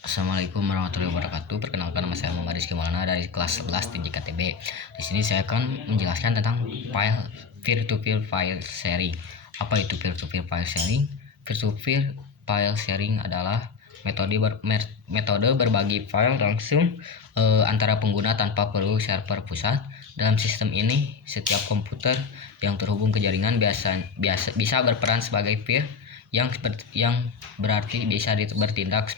Assalamualaikum warahmatullahi wabarakatuh. Perkenalkan, nama saya Muhammad Rizky Maulana dari kelas 11 Tinggi KTB. Di sini saya akan menjelaskan tentang file peer-to-peer file sharing. Apa itu peer-to-peer file sharing? Peer-to-peer file sharing adalah metode berbagi file langsung antara pengguna tanpa perlu server pusat. Dalam sistem ini, setiap komputer yang terhubung ke jaringan bisa berperan sebagai peer yang berarti bisa bertindak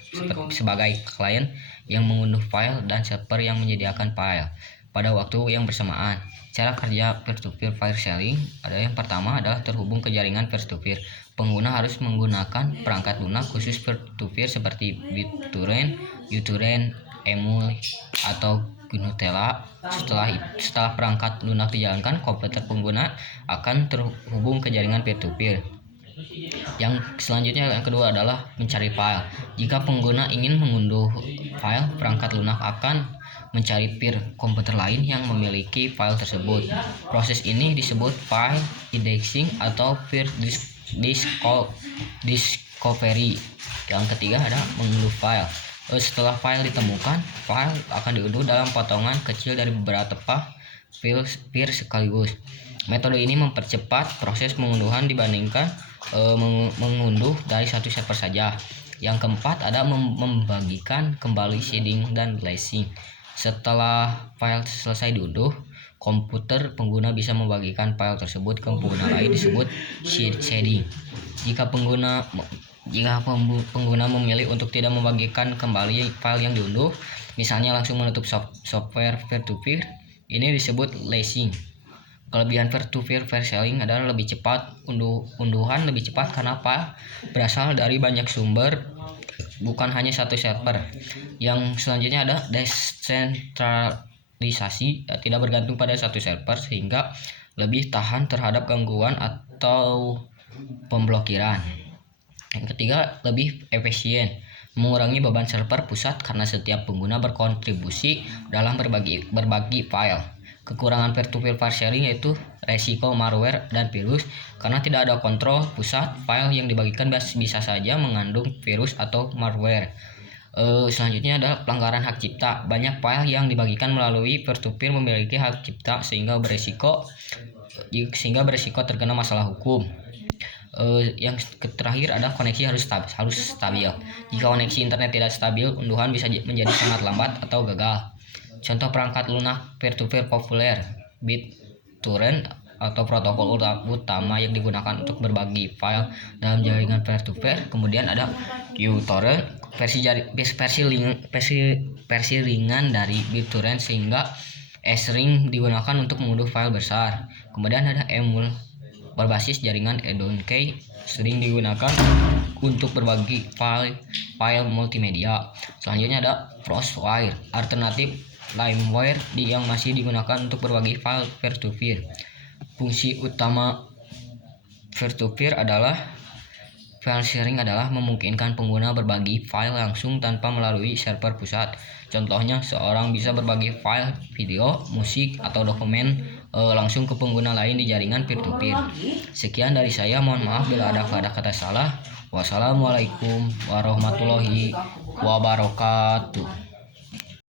sebagai klien yang mengunduh file dan server yang menyediakan file pada waktu yang bersamaan. Cara kerja peer-to-peer file sharing ada yang pertama adalah terhubung ke jaringan peer-to-peer. Pengguna harus menggunakan perangkat lunak khusus peer-to-peer seperti BitTorrent, uTorrent, Emul, atau GNU/Tela. Setelah perangkat lunak dijalankan, komputer pengguna akan terhubung ke jaringan peer-to-peer. Yang selanjutnya, yang kedua adalah mencari file. Jika pengguna ingin mengunduh file, perangkat lunak akan mencari peer komputer lain yang memiliki file tersebut. Proses ini disebut file indexing atau peer discovery. Yang ketiga ada mengunduh file. Setelah file ditemukan, file akan diunduh dalam potongan kecil dari beberapa peer sekaligus. Metode ini mempercepat proses pengunduhan dibandingkan mengunduh dari satu server saja. Yang keempat ada membagikan kembali seeding dan blessing. Setelah file selesai diunduh, komputer pengguna bisa membagikan file tersebut ke pengguna lain disebut seeding. Jika pengguna memilih untuk tidak membagikan kembali file yang diunduh, misalnya langsung menutup software peer-to-peer, ini disebut blessing. Kelebihan peer-to-peer file sharing adalah lebih cepat, unduhan lebih cepat karena berasal dari banyak sumber, bukan hanya satu server. Yang selanjutnya ada desentralisasi, tidak bergantung pada satu server sehingga lebih tahan terhadap gangguan atau pemblokiran. Yang ketiga, lebih efisien, mengurangi beban server pusat karena setiap pengguna berkontribusi dalam berbagi file. Kekurangan peer-to-peer file sharing yaitu resiko malware dan virus. Karena tidak ada kontrol pusat, file yang dibagikan bisa saja mengandung virus atau malware. Selanjutnya adalah pelanggaran hak cipta. Banyak file yang dibagikan melalui peer-to-peer memiliki hak cipta sehingga beresiko terkena masalah hukum. Yang terakhir ada koneksi harus stabil. Jika koneksi internet tidak stabil, unduhan bisa menjadi sangat lambat atau gagal. Contoh perangkat lunak peer-to-peer populer, BitTorrent atau protokol utama yang digunakan untuk berbagi file dalam jaringan peer-to-peer. Kemudian ada uTorrent, versi ringan dari BitTorrent sehingga sering digunakan untuk mengunduh file besar. Kemudian ada Emul berbasis jaringan Edonkey, sering digunakan untuk berbagi file multimedia. Selanjutnya ada Frostwire, alternatif LimeWire yang masih digunakan untuk berbagi file peer-to-peer. Fungsi utama peer-to-peer adalah file sharing adalah memungkinkan pengguna berbagi file langsung tanpa melalui server pusat. Contohnya, seorang bisa berbagi file video, musik, atau dokumen langsung ke pengguna lain di jaringan peer-to-peer. Sekian dari saya, mohon maaf bila ada kata salah. Wassalamualaikum warahmatullahi wabarakatuh.